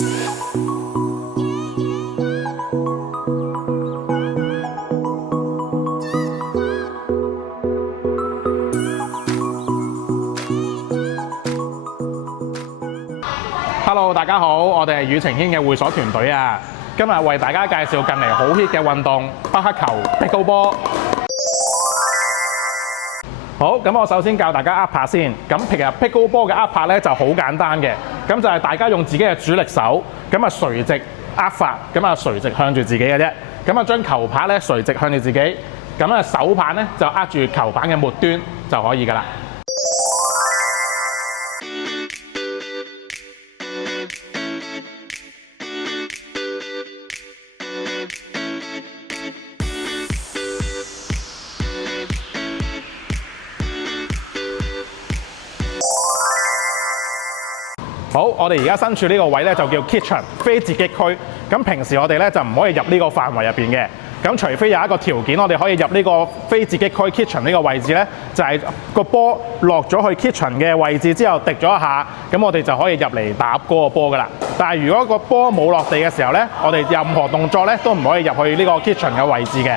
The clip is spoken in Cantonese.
Hello， 大家好，我哋係宇晴軒嘅會所團隊啊。今日為大家介紹近嚟好 hit 嘅運動匹克球 Pickleball。好，咁我首先教大家握拍先。咁其實 Pickleball 嘅握拍咧就好簡單嘅，咁就係大家用自己嘅主力手，咁啊垂直握法，咁啊垂直向住自己嘅啫。咁啊將球拍咧垂直向住自己，咁啊手棒咧就握住球棒嘅末端就可以㗎啦。好，我哋而家身處呢個位咧就叫 kitchen 非自擊區。咁平時我哋咧就唔可以入呢個範圍入邊嘅。咁除非有一個條件，我哋可以入呢個非自擊區 kitchen 呢個位置咧，就係個波落咗去 kitchen 嘅位置之後滴咗一下，咁我哋就可以入嚟打嗰個波噶啦。但係如果個波冇落地嘅時候咧，我哋任何動作咧都唔可以入去呢個 kitchen 嘅位置嘅。